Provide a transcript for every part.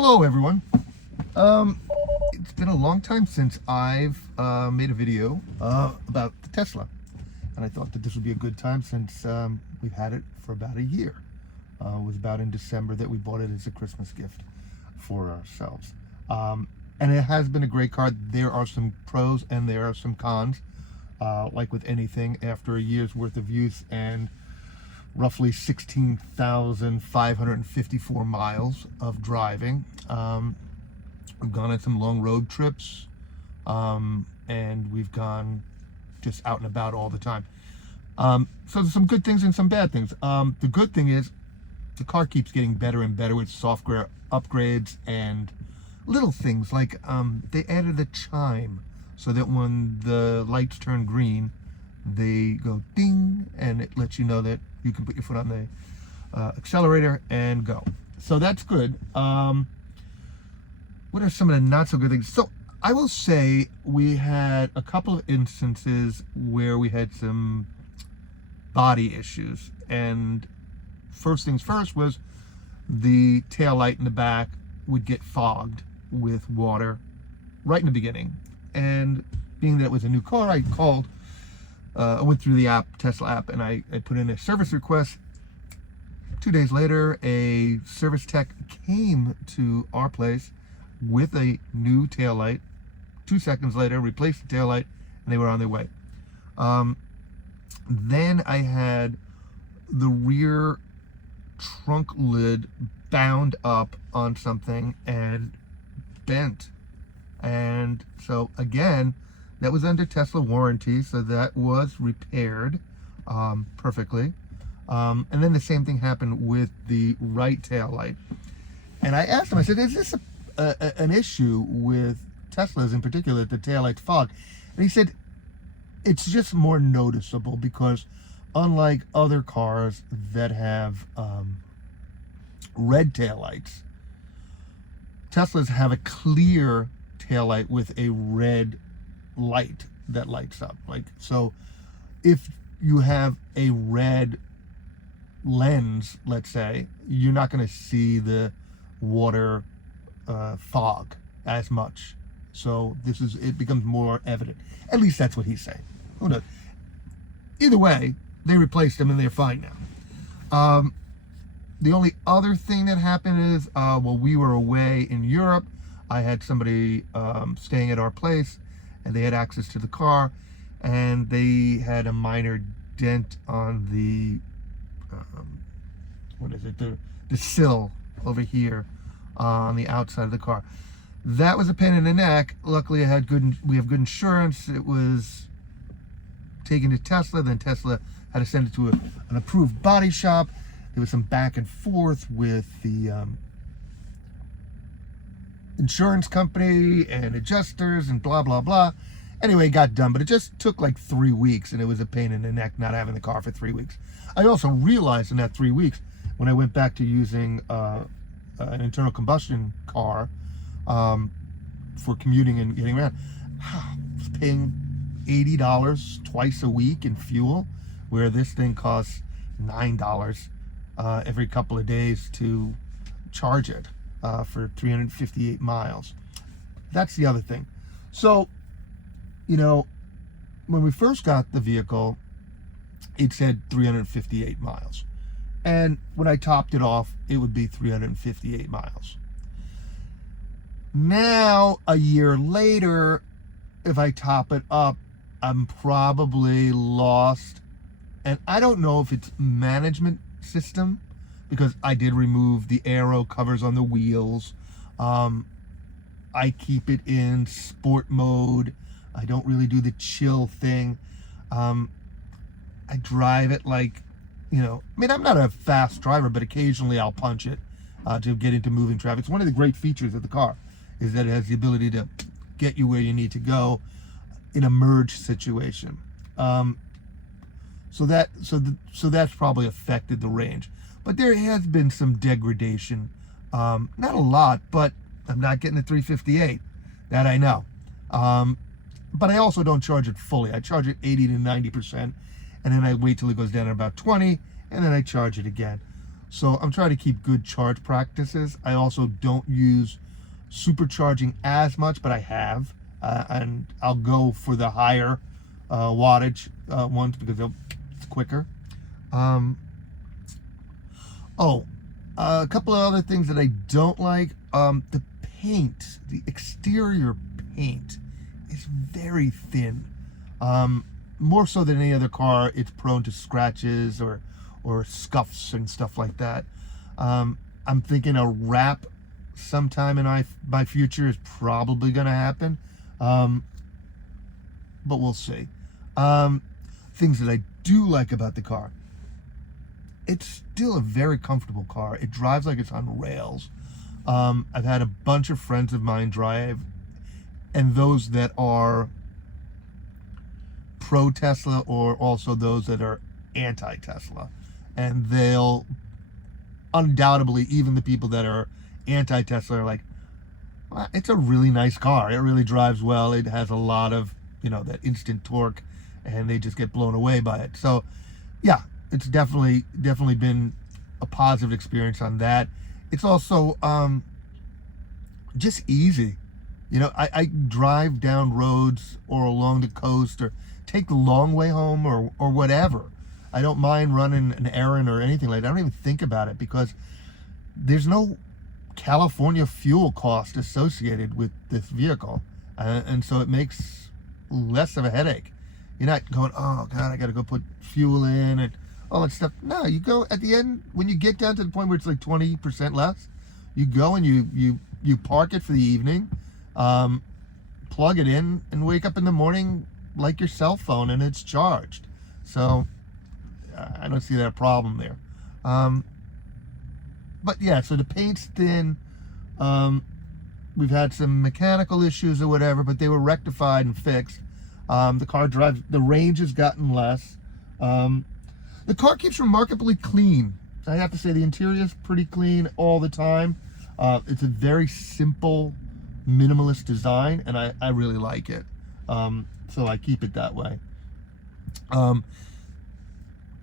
Hello everyone. It's been a long time since I've made a video about the Tesla, and I thought that this would be a good time since we've had it for about a year. It was about in December that we bought it as a Christmas gift for ourselves, and it has been a great car. There are some pros and there are some cons, like with anything. After a year's worth of use and roughly 16,554 miles of driving. We've gone on some long road trips, and we've gone just out and about all the time. So there's some good things and some bad things. The good thing is the car keeps getting better and better with software upgrades and little things like they added a chime so that when the lights turn green, they go ding, and it lets you know that you can put your foot on the accelerator and go. So that's good. What are some of the not so good things? So I will say we had a couple of instances where we had some body issues, and first things first was the tail light in the back would get fogged with water right in the beginning. And being that it was a new car, I called, I went through the app, Tesla app, and I put in a service request. 2 days later, a service tech came to our place with a new taillight. 2 seconds later, replaced the taillight, and they were on their way. Then I had the rear trunk lid bound up on something and bent. And so again, that was under Tesla warranty, so that was repaired perfectly. And then the same thing happened with the right tail light. And I asked him, I said, is this an issue with Teslas in particular, the tail light fog? And he said, it's just more noticeable because unlike other cars that have red tail lights, Teslas have a clear tail light with a red light that lights up. Like, so if you have a red lens, let's say, you're not going to see the water fog as much. So it becomes more evident. At least that's what he's saying. Who knows? Either way, they replaced them and they're fine now. The only other thing that happened is while we were away in Europe, I had somebody staying at our place, and they had access to the car, and they had a minor dent on the the sill over here on the outside of the car. That was a pain in the neck. Luckily, we have good insurance. It was taken to Tesla. Then Tesla had to send it to an approved body shop. There was some back and forth with the insurance company and adjusters and blah blah blah. Anyway, it got done, but it just took like 3 weeks, and it was a pain in the neck not having the car for 3 weeks. I also realized in that 3 weeks, when I went back to using an internal combustion car for commuting and getting around, I was paying $80 twice a week in fuel, where this thing costs $9 every couple of days to charge it for 358 miles. That's the other thing. So, you know, when we first got the vehicle, it said 358 miles. And when I topped it off, it would be 358 miles. Now, a year later, if I top it up, I'm probably lost. And I don't know if it's management system, because I did remove the aero covers on the wheels. I keep it in sport mode. I don't really do the chill thing. I drive it like, you know, I mean, I'm not a fast driver, but occasionally I'll punch it to get into moving traffic. It's one of the great features of the car, is that it has the ability to get you where you need to go in a merge situation. So that's probably affected the range. But there has been some degradation. Not a lot, but I'm not getting the 358. That I know. But I also don't charge it fully. I charge it 80 to 90%, and then I wait till it goes down to about 20, and then I charge it again. So I'm trying to keep good charge practices. I also don't use supercharging as much, but I have, and I'll go for the higher wattage ones because it's quicker. A couple of other things that I don't like. The paint, the exterior paint is very thin. More so than any other car, it's prone to scratches or scuffs and stuff like that. I'm thinking a wrap sometime in my future is probably going to happen, but we'll see. Things that I do like about the car: it's still a very comfortable car. It drives like it's on rails. I've had a bunch of friends of mine drive, and those that are pro Tesla or also those that are anti Tesla, and they'll undoubtedly, even the people that are anti Tesla are like, well, it's a really nice car. It really drives well. It has a lot of, that instant torque, and they just get blown away by it. So yeah, it's definitely been a positive experience on that. It's also just easy. I drive down roads or along the coast or take the long way home or whatever. I don't mind running an errand or anything like that. I don't even think about it because there's no California fuel cost associated with this vehicle. And so it makes less of a headache. You're not going, oh God, I got to go put fuel in and all that stuff. No, you go at the end, when you get down to the point where it's like 20% less, you go and you park it for the evening, plug it in, and wake up in the morning like your cell phone and it's charged. So I don't see that problem there. But yeah, so the paint's thin. We've had some mechanical issues or whatever, but they were rectified and fixed. The car drives, the range has gotten less. The car keeps remarkably clean. I have to say the interior is pretty clean all the time. It's a very simple, minimalist design, and I really like it. So I keep it that way.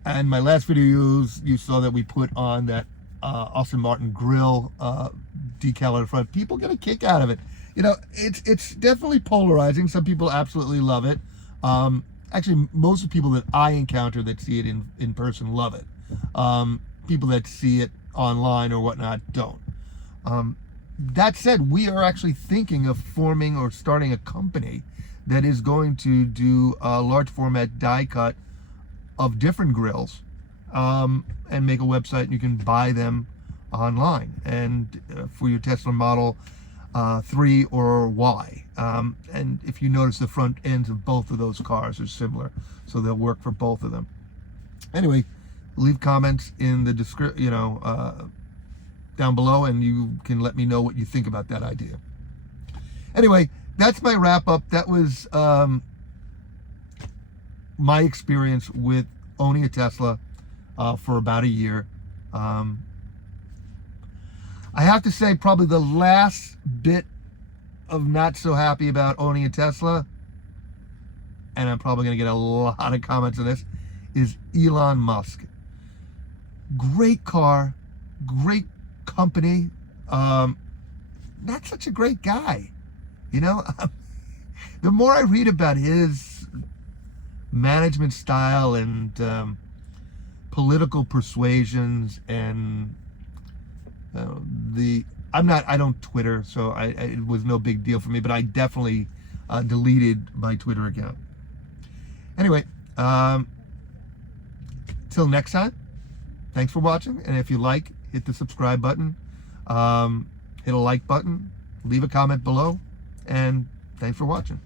And my last video, you saw that we put on that Aston Martin grill decal at the front. People get a kick out of it. It's definitely polarizing. Some people absolutely love it. Actually, most of the people that I encounter that see it in person love it. People that see it online or whatnot don't. That said, we are actually thinking of forming or starting a company that is going to do a large format die cut of different grills, and make a website, and you can buy them online, and for your Tesla Model 3 or Y. And if you notice, the front ends of both of those cars are similar, so they'll work for both of them. Anyway, leave comments in the description, down below, and you can let me know what you think about that idea. Anyway, that's my wrap up. That was my experience with owning a Tesla for about a year. I have to say, probably the last bit of not so happy about owning a Tesla, and I'm probably going to get a lot of comments on this, is Elon Musk. Great car, great company, not such a great guy. The more I read about his management style and political persuasions and I don't Twitter, so it was no big deal for me, but I definitely deleted my Twitter account. Anyway, till next time, thanks for watching, and if you like, hit the subscribe button, hit a like button, leave a comment below, and thanks for watching.